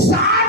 60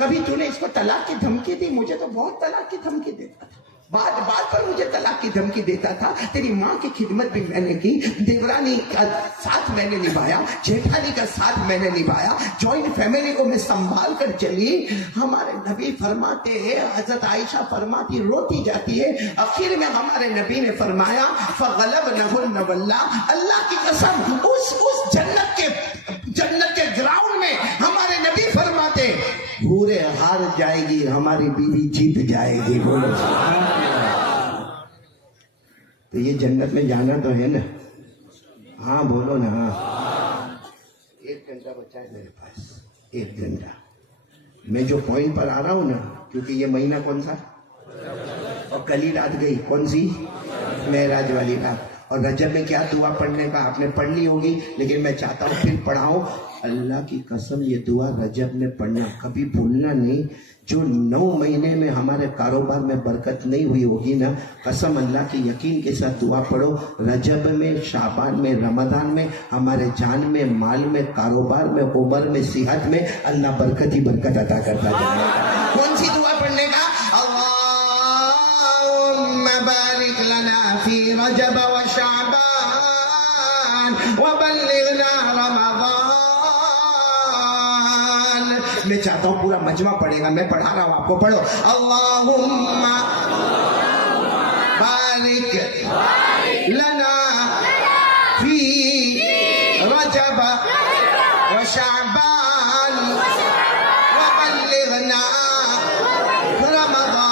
کبھی تو نے اس کو طلاق کی دھمکی دی؟ مجھے تو بہت طلاق کی دھمکی دیتا تھا، بات پر مجھے طلاق کی دھمکی دیتا تھا. تیری ماں کی خدمت بھی میں نے کی، دیورانی کا ساتھ میں نے نبھایا، جیٹھانی کا ساتھ میں نے نبھایا، جوائنٹ فیملی کو میں سنبھال کر چلی. ہمارے نبی فرماتے ہیں، حضرت عائشہ فرماتی روتی جاتی ہے، آخر میں ہمارے نبی نے فرمایا فغلبنہن واللہ، اللہ کی قسم اس جنت کے گراؤنڈ میں ہمارے نبی فرماتے حورے ہار جائے گی، ہماری بیوی جیت جائے گی. بولو تو یہ جنت میں جانا تو ہے نا؟ ہاں بولو نا. 1 گھنٹہ بچا ہے میرے پاس، 1 گھنٹہ. میں جو پوائنٹ پر آ رہا ہوں نا، کیونکہ یہ مہینہ کون سا اور کل ہی رات گئی، کون سی؟ معراج والی رات. اور رجب میں کیا دعا پڑھنے کا آپ نے پڑھ لی ہوگی، لیکن میں چاہتا ہوں پھر پڑھاؤں. اللہ کی قسم یہ دعا رجب میں پڑھنا کبھی بھولنا نہیں. جو 9 مہینے میں ہمارے کاروبار میں برکت نہیں ہوئی ہوگی نا، قسم اللہ کی یقین کے ساتھ دعا پڑھو. رجب میں، شعبان میں، رمضان میں ہمارے جان میں، مال میں، کاروبار میں، عمر میں، صحت میں اللہ برکت ہی برکت عطا کرتا جائے گا. کون سی دعا پڑھنے کا؟ اللہم بارک لنا فی رجب و شعبان وبلغنا رمضان. میں چاہتا ہوں پورا مجمع پڑھے گا، میں پڑھا رہا ہوں آپ کو، پڑھو. اللہم بارک لنا فی رجب و شعبان وبلغنا رمضان.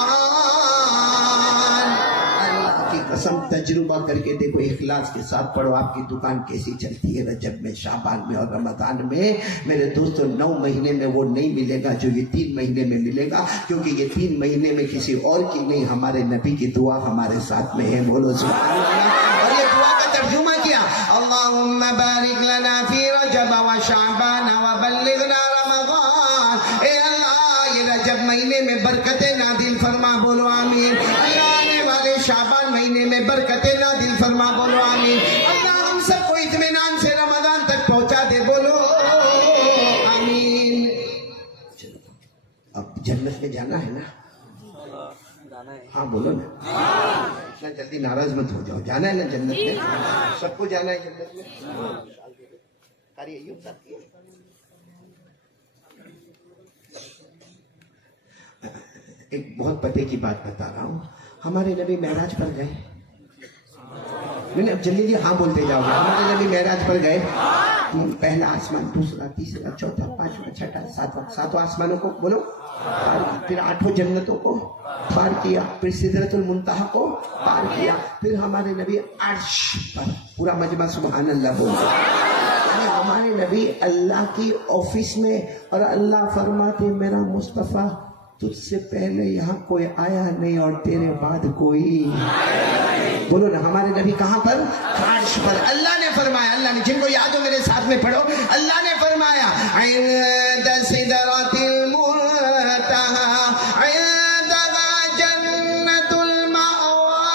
اللہ کی قسم تجربہ کر کے دیکھو، اخلاص کے ساتھ پڑھو، آپ کی دکان کیسی چلتی ہے رجب میں، شعبان میں اور رمضان میں. میرے دوستو 9 مہینے میں وہ نہیں ملے گا جو یہ 3 مہینے میں ملے گا، کیونکہ یہ 3 مہینے میں کسی اور کی نہیں، ہمارے نبی کی دعا ہمارے ساتھ میں ہے. بولو سبحان اللہ. اور یہ دعا کا ترجمہ کیا، اللہم بارک لنا فی رجب و شعبان وبلغنا رمضان. اے اللہ یہ رجب مہینے میں برکتیں نازل فرما. بولو آمین. اللہ آنے والے شعبان مہینے میں برکتیں نازل فرما. بولو آمین. اللہ ہم سب کو اطمینان سے رمضان تک پہنچا دے. بولو آمین. اب جنت میں جانا ہے نا؟ ہاں بولو نا. اتنا جلدی ناراض مت ہو جاؤ. جانا ہے نا جنت میں؟ سب کو جانا ہے جنت میں. قاری ایوب صاحب کی ایک بہت پتے کی بات بتا رہا ہوں. ہمارے نبی معراج پر گئے. میں نے اب جلدی ہاں بولتے جاؤ گے. ہمارے نبی معراج پر گئے. پہلا آسمان، دوسرا، تیسرا، چوتھا، پانچواں، چھٹا، ساتواں آسمانوں کو بولو پار کیا. پھر 8 جنتوں کو پار کیا. پھر سدرۃ المنتہا کو پار کیا. پھر ہمارے نبی عرش پر. پورا مجمع سبحان اللہ بولتے. ہمارے نبی اللہ کی آفس میں، اور اللہ فرماتے میرا مصطفیٰ تجھ سے پہلے یہاں کوئی آیا نہیں اور تیرے بعد کوئی. بولو نا. ہمارے نبی کہاں پر؟ عرش پر. اللہ نے فرمایا، اللہ نے، جن کو یاد ہو میرے ساتھ میں پڑھو، اللہ نے فرمایا عند سدرۃ المنتہا عندها جنت المأوى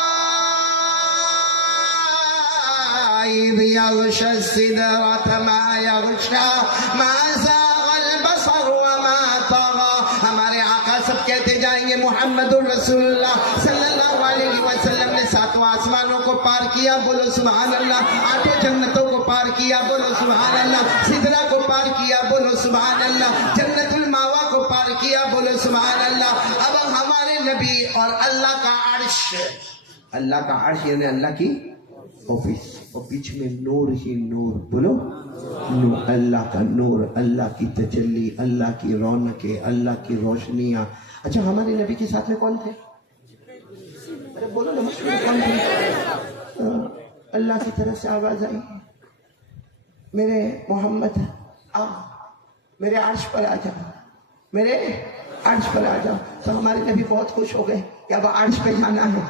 إذ يغشى السدرة ما يغشى ما زاغ البصر وما طغى. ہمارے آقا سب کہتے جائیں گے محمد الرسول اللہ صلی اللہ علیہ وسلم نے 7 آسمانوں کو پار کیا. بولو سبحان اللہ. 8 جنتوں کو پار کیا. بولو سبحان اللہ. سدرہ کو پار کیا. بولو سبحان اللہ. جنت الماوا کو پار کیا. بولو سبحان اللہ. اب ہمارے نبی اور اللہ کا عرش، اللہ کا عرش یعنی اللہ کی آفس، اور بیچ میں نور ہی نور. بولو نور. اللہ کا نور، اللہ کی تجلی، اللہ کی رونقیں، اللہ کی روشنیاں. اچھا ہمارے نبی کے ساتھ میں کون تھے؟ ارے بولو نا. کون تھے؟ اللہ کی طرف سے آواز آئی، میرے محمد آ، میرے عرش پر آ جاؤ، میرے عرش پر آ جاؤ. تو ہمارے نبی بہت خوش ہو گئے کہ اب عرش پہ جانا ہے،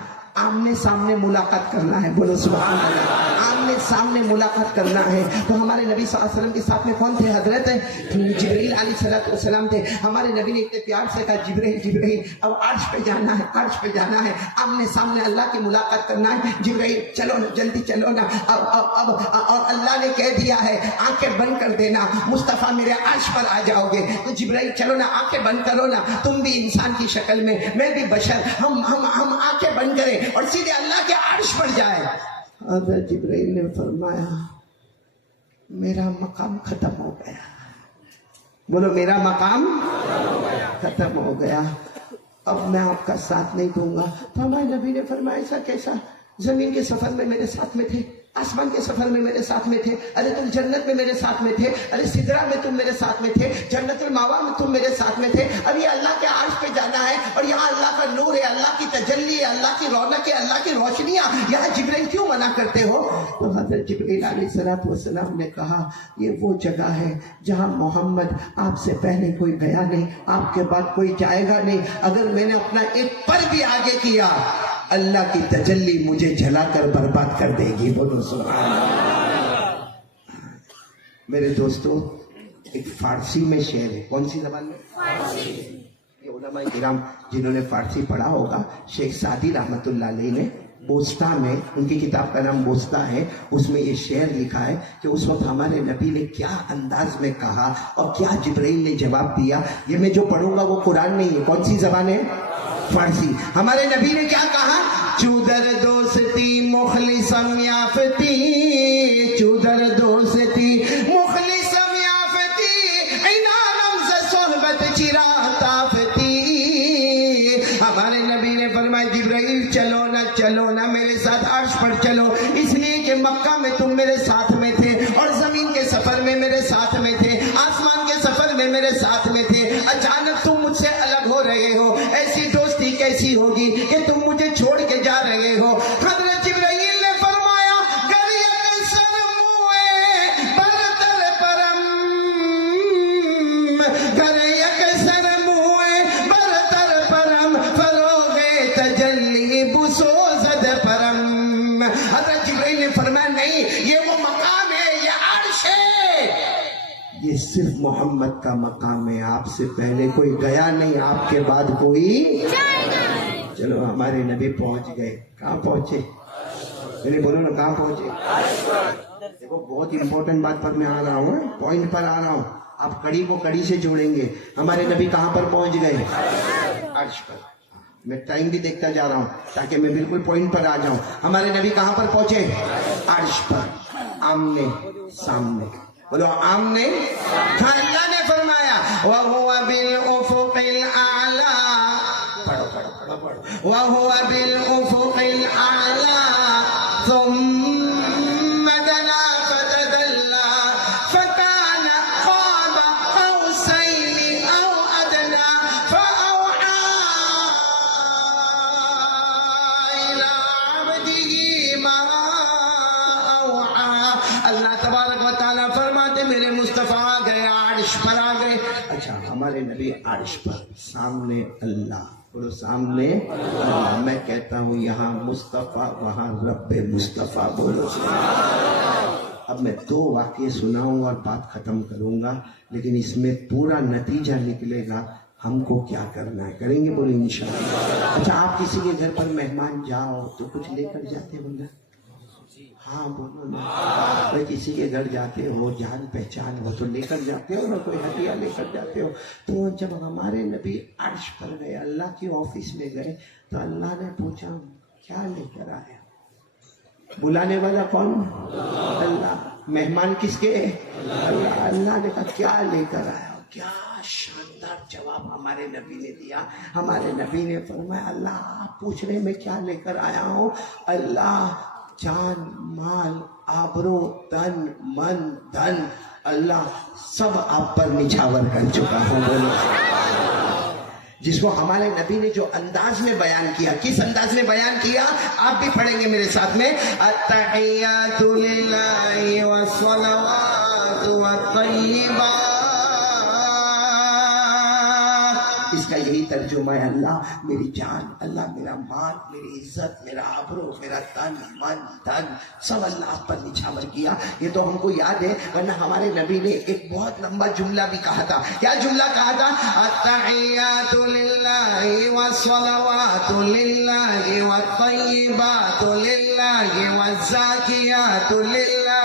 آمنے سامنے ملاقات کرنا ہے. بولو سبحان اللہ. آمنے سامنے ملاقات کرنا ہے. تو ہمارے نبی صلی اللہ علیہ وسلم کے ساتھ میں کون تھے؟ حضرت جبرائیل علیہ السلام تھے. ہمارے نبی نے اتنے پیار سے کہا جبرائیل جبرائیل اب عرش پہ جانا ہے، عرش پہ جانا ہے، آمنے سامنے اللہ کی ملاقات کرنا ہے. جبرائیل چلو نا، جلدی چلو نا. اب اور اللہ نے کہہ دیا ہے آنکھیں بند کر دینا، مصطفیٰ میرے عرش پر آ جاؤ گے. تو جبرائیل چلو نا، آنکھیں بند کرو نا، تم بھی انسان کی شکل میں بھی بشر، ہم آنکھیں بند کریں اور سیدھے اللہ کے عرش پر جائے. حضرت جبرائیل نے فرمایا میرا مقام ختم ہو گیا. بولو میرا مقام ختم ہو گیا، اب میں آپ کا ساتھ نہیں دوں گا. تو ہمارے نبی نے فرمایا ایسا کیسا؟ زمین کے سفر میں میرے ساتھ میں تھے، آسمان کے سفر میں میرے ساتھ میں تھے، ارے تم جنت میں میرے ساتھ میں تھے، ارے سدرہ میں تم میرے ساتھ میں تھے، جنت الماوا میں تم میرے ساتھ میں تھے. اب یہ اللہ کے عرش پہ جانا ہے اور یہاں اللہ کا نور ہے، اللہ کی تجلی ہے، اللہ کی رونق ہے، اللہ کی روشنیاں، یہاں جبرائیل کیوں منع کرتے ہو؟ تو حضرت جبرائیل علیہ السلام نے کہا یہ وہ جگہ ہے جہاں محمد آپ سے پہلے کوئی گیا نہیں، آپ کے بعد کوئی جائے گا نہیں. اگر میں نے اپنا ایک پر بھی آگے کیا اللہ کی تجلی مجھے جلا کر برباد کر دے گی. بولو سبحان اللہ. میرے دوستو ایک فارسی میں شعر ہے. کون سی زبان میں؟ فارسی. یہ علماء کرام جنہوں نے فارسی پڑھا ہوگا، شیخ سعدی رحمت اللہ علیہ نے بوستا میں، ان کی کتاب کا نام بوستا ہے، اس میں یہ شعر لکھا ہے کہ اس وقت ہمارے نبی نے کیا انداز میں کہا اور کیا جبرائیل نے جواب دیا. یہ میں جو پڑھوں گا وہ قرآن نہیں ہے. کون سی زبان ہے؟ فارسی. ہمارے نبی نے کیا کہا؟ چودر دوستی مخلصم یافتی، چودر دوستی مخلصم یافتی، اینانم ز صحبت چرا تافتی. ہمارے نبی نے فرمایا جبرائیل چلو نا میرے ساتھ عرش پر چلو، اس لیے کہ مکہ میں تم میرے ساتھ میں تھے اور زمین کے سفر میں میرے ساتھ میں تھے، آسمان کے سفر میں میرے ساتھ میں تھے. اچانک تم مجھ سے الگ ہو رہے ہو، ایسی دوستی کیسی ہوگی کہ تم مجھے چھوڑ کے جا رہے ہو؟ حضرت جبرائیل نے فرمایا گر یک سر موئے برتر پرم، گر یک سر موئے برتر پرم، فروغ تجلی بسوزد پرم. حضرت جبرائیل نے فرمایا نہیں، یہ وہ مقام ہے، یہ عرش ہے، یہ صرف محمد کا مقام ہے. آپ سے پہلے کوئی گیا نہیں، آپ کے بعد کوئی جائے گا. چلو ہمارے نبی پہنچ گئے. کہاں پہنچے؟ میں بولو نا کہاں پہنچے؟ دیکھو بہت امپورٹنٹ بات پر میں آ رہا ہوں، پوائنٹ پر آ رہا ہوں. آپ کڑی کو کڑی سے جوڑیں گے. ہمارے نبی کہاں پر پہنچ گئے؟ عرش پر. میں ٹائم بھی دیکھتا جا رہا ہوں تاکہ میں بالکل پوائنٹ پر آ جاؤں. ہمارے نبی کہاں پر پہنچے؟ عرش پر، آمنے سامنے. بولو آمنے. اللہ نے فرمایا وَهُوَ بِالْأُفُقِ الْأَعْلَى، وَهُوَ بِالْأُفُقِ الْأَعْلَى ثُمَّ دَنَا فَتَدَلَّى فَكَانَ قَابَ قَوْسَيْنِ أَوْ أَدْنَى فَأَوْحَى إِلَىٰ عَبْدِهِ مَا أَوْحَى. اللہ تبارک و تعالیٰ فرماتے میرے مصطفیٰ آ گئے، عرش پر آ گئے. اچھا ہمارے نبی عرش پر، سامنے اللہ. بولو سامنے اللہ. میں کہتا ہوں یہاں مصطفیٰ، وہاں رب مصطفیٰ. بولو. اب میں 2 واقعے سناؤں اور بات ختم کروں گا، لیکن اس میں پورا نتیجہ نکلے گا ہم کو کیا کرنا ہے. کریں گے؟ بولو انشاءاللہ. اچھا آپ کسی کے گھر پر مہمان جاؤ تو کچھ لے کر جاتے ہوں گے؟ ہاں بولو نا. بھائی کسی کے گھر جاتے ہو، جان پہچان ہو تو لے کر جاتے ہو نا، کوئی ہدیہ لے کر جاتے ہو. تو جب ہمارے نبی عرش پر گئے، اللہ کی آفس میں گئے، تو اللہ نے پوچھا کیا لے کر آیا؟ بلانے والا کون؟ اللہ. مہمان کس کے؟ اللہ. اللہ نے کہا کیا لے کر آیا؟ کیا شاندار جواب ہمارے نبی نے دیا. ہمارے نبی نے فرمایا اللہ آپ پوچھ رہے میں کیا لے کر آیا ہوں؟ اللہ جان، مال، آبرو، تن، من، دھن، اللہ سب آپ پر نچھاور کر چکا ہوں. بولو. جس کو ہمارے نبی نے جو انداز میں بیان کیا، کس انداز میں بیان کیا آپ بھی پڑھیں گے میرے ساتھ میں. التحیات للہ والصلوات والطیبات. اس جس کا یہی ترجمہ ہے اللہ میری جان، اللہ میرا مال، میری عزت، میرا آبرو، میرا تن من دھن سب اللہ پر نچھاور کیا. یہ تو ہم کو یاد ہے، ورنہ ہمارے نبی نے ایک بہت لمبا جملہ بھی کہا تھا. کیا جملہ کہا تھا؟ التحیات للہ والصلوات للہ والطیبات للہ والزاکیات للہ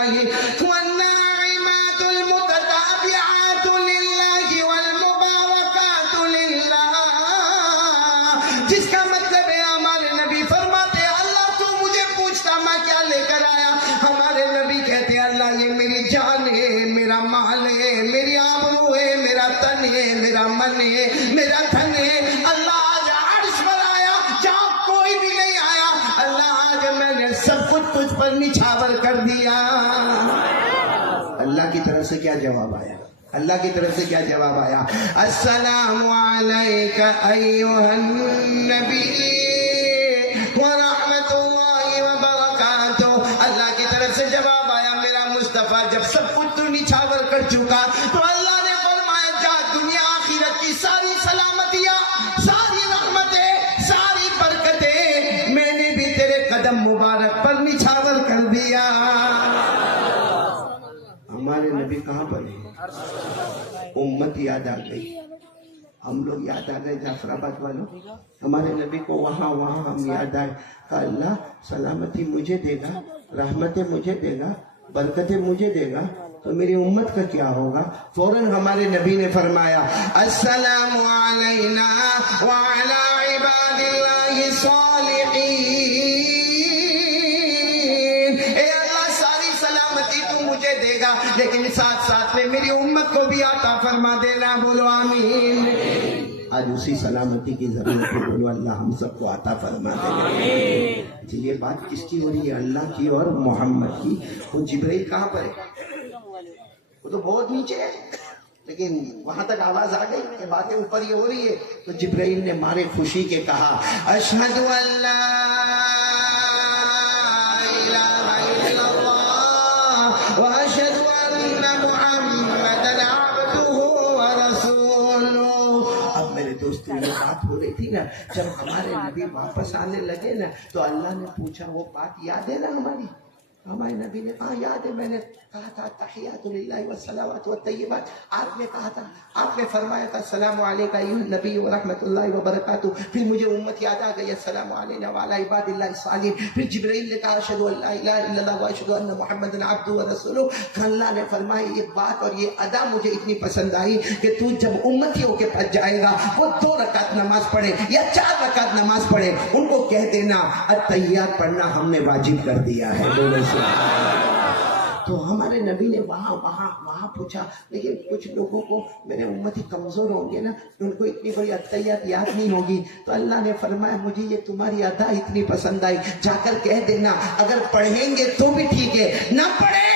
والناعمات المتتابعات للہ والمبارکات للہ. جس کا مطلب ہے ہمارے نبی فرماتے ہیں اللہ تو مجھے پوچھتا میں کیا لے کر آیا. ہمارے نبی کہتے ہیں اللہ یہ میری جان ہے، میرا مال ہے، میری آبرو ہے، میرا تن ہے، میرا من ہے، میرا دھن ہے. اللہ آج عرش پر آیا جہاں کوئی بھی نہیں آیا. اللہ آج میں نے سب کچھ تجھ پر نچھاور کر دیا. اللہ کی طرف سے کیا جواب آیا؟ اللہ کی طرف سے کیا جواب آیا؟ السلام علیک ایھا النبی ورحمۃ اللہ وبرکاتہ. اللہ کی طرف سے جواب آیا میرا مصطفیٰ جب سب کچھ تو نچھاور کر چکا تو اللہ نے فرمایا جا دنیا آخرت کی ساری سلامتیاں، ساری رحمتیں، ساری برکتیں میں نے بھی تیرے قدم مبارک پر نچھاور کر دیا. ہمارے نبی کہاں پر ہیں؟ امت یاد آ گئی، ہم لوگ یاد آ گئے جعفر آباد والوں. ہمارے نبی کو وہاں ہم یاد آئے کہ اللہ سلامتی مجھے دے گا، رحمتیں مجھے دے گا، برکتیں مجھے دے گا، تو میری امت کا کیا ہوگا؟ فوراً ہمارے نبی نے فرمایا السلام علینا وعلی عباد اللہ الصالحین. اے اللہ ساری سلامتی تو مجھے دے گا لیکن ساتھ ساتھ میں میری امت کو بھی عطا فرما دینا. بولو آمین. آج اسی سلامتی کی ضرورت ہے. بولو اللہ ہم سب کو عطا فرما دے. یہ بات کس کی ہو رہی ہے؟ اللہ کی اور محمد کی. وہ جبرائیل کہاں پر ہے؟ وہ تو بہت نیچے ہے لیکن وہاں تک آواز آ گئی کہ باتیں اوپر یہ ہو رہی ہے. تو جبرائیل نے مارے خوشی کے کہا اشہد ان لا الہ الا اللہ واشہد ان محمدا عبدہ ورسولہ. اب میرے دوستوں یہ بات ہو رہی تھی نا جب ہمارے نبی واپس آنے لگے نا تو اللہ نے پوچھا وہ بات یاد ہے نا ہماری؟ ہمارے نبی نے کہا یاد ہے، میں نے کہا تھا تحیات للہ والصلوات والطیبات. آپ نے کہا تھا، آپ نے فرمایا تھا السلام علیک ایھا النبی ورحمۃ اللہ وبرکاتہ. پھر مجھے امت یاد آ گئی السلام علینا وعلی عباد اللہ الصالحین. پھر جبرائیل نے کہا اشہد ان لا الہ الا اللہ واشہد ان محمدا عبدہ ورسولہ. اللہ نے فرمایا یہ بات اور یہ ادا مجھے اتنی پسند آئی کہ تو جب امتیوں کے پاس جائے گا وہ 2 رکعت نماز پڑھے یا 4 رکعت نماز پڑھے ان کو کہہ دینا التحیات پڑھنا ہم نے واجب کر دیا ہے. بولو تو ہمارے نبی نے وہاں پوچھا. لیکن کچھ لوگوں کو میرے امتی کمزور ہوں گے نا، ان کو اتنی بڑی التحیات یاد نہیں ہوگی. تو اللہ نے فرمایا مجھے یہ تمہاری ادا اتنی پسند آئی، جا کر کہہ دینا اگر پڑھیں گے تو بھی ٹھیک ہے، نہ پڑھے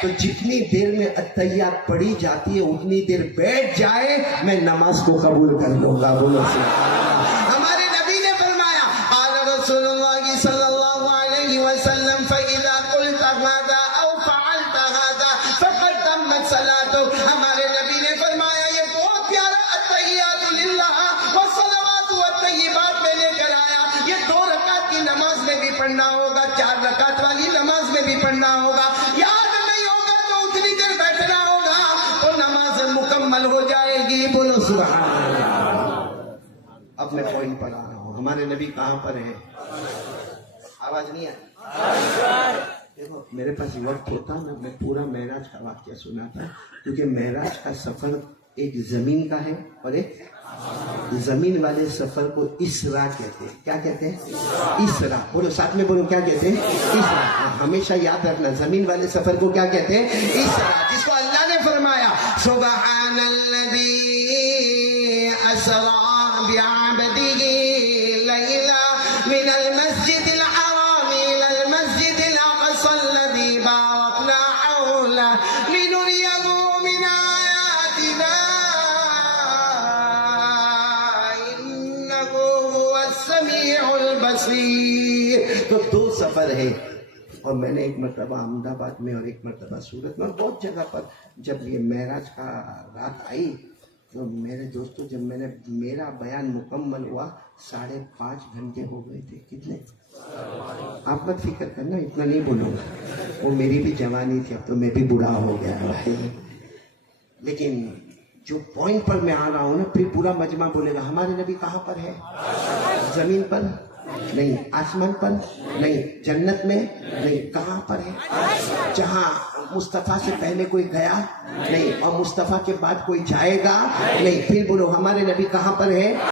تو جتنی دیر میں التحیات پڑھی جاتی ہے اتنی دیر بیٹھ جائے میں نماز کو قبول کر لوں گا. بولو ہمارے نبی نے فرمایا قال رسول اللہ صلی اللہ علیہ وسلم فإذا قلت هذا او فعلت هذا فقد تمت صلاتك. ہمارے نبی نے فرمایا یہ بہت پیارا التحیات للہ والصلوات والطیبات میں لے کر آیا. یہ 2 رکعت کی نماز میں بھی پڑھنا ہوگا، 4 رکعت والی نماز میں بھی پڑھنا ہوگا. یاد نہیں ہوگا تو اتنی دیر بیٹھنا ہوگا تو نماز مکمل ہو جائے گی. بولو سبحان اللہ. اب میں پوائنٹ پر آ رہا ہوں. ہمارے نبی کہاں پر ہیں؟ آواز نہیں آئی؟ دیکھو میرے پاس وقت ہوتا نا میں پورا معراج کا واقعہ سناتا کیونکہ معراج کا سفر ایک زمین کا ہے اور ایک زمین والے سفر کو اسرا کہتے ہیں. کیا کہتے ہیں؟ اسرا. بولو ساتھ میں بولو کیا کہتے ہیں؟ اسرا. ہمیشہ یاد رکھنا زمین والے سفر کو کیا کہتے ہیں؟ اسرا. جس کو اللہ نے فرمایا سبحان الذی اسرا بعبدہ لیلا من المسجد الحرام الى المسجد الاقصى الذي باركنا حوله لنريه من آياتنا انه هو السميع البصير. تو 2 سفر ہے اور میں نے ایک مرتبہ احمد آباد میں اور ایک مرتبہ سورت میں اور بہت جگہ پر جب یہ معراج کا رات آئی تو میرے دوستوں جب میرا بیان مکمل ہوا 5.5 گھنٹے ہو گئے تھے. کتنے؟ آپ مت فکر کرنا، اتنا نہیں بولوں گا، وہ میری بھی جوانی تھی، اب تو میں بھی بوڑھا ہو گیا. لیکن جو پوائنٹ پر میں آ رہا ہوں نا، پھر پورا مجمع بولے گا ہمارے نبی کہاں پر ہے؟ زمین پر نہیں، آسمان پر نہیں، جنت میں نہیں، کہاں پر ہے؟ جہاں مصطفیٰ سے پہلے کوئی گیا نہیں اور مصطفیٰ کے بعد کوئی جائے گا نہیں. پھر بولو ہمارے نبی کہاں پر ہے؟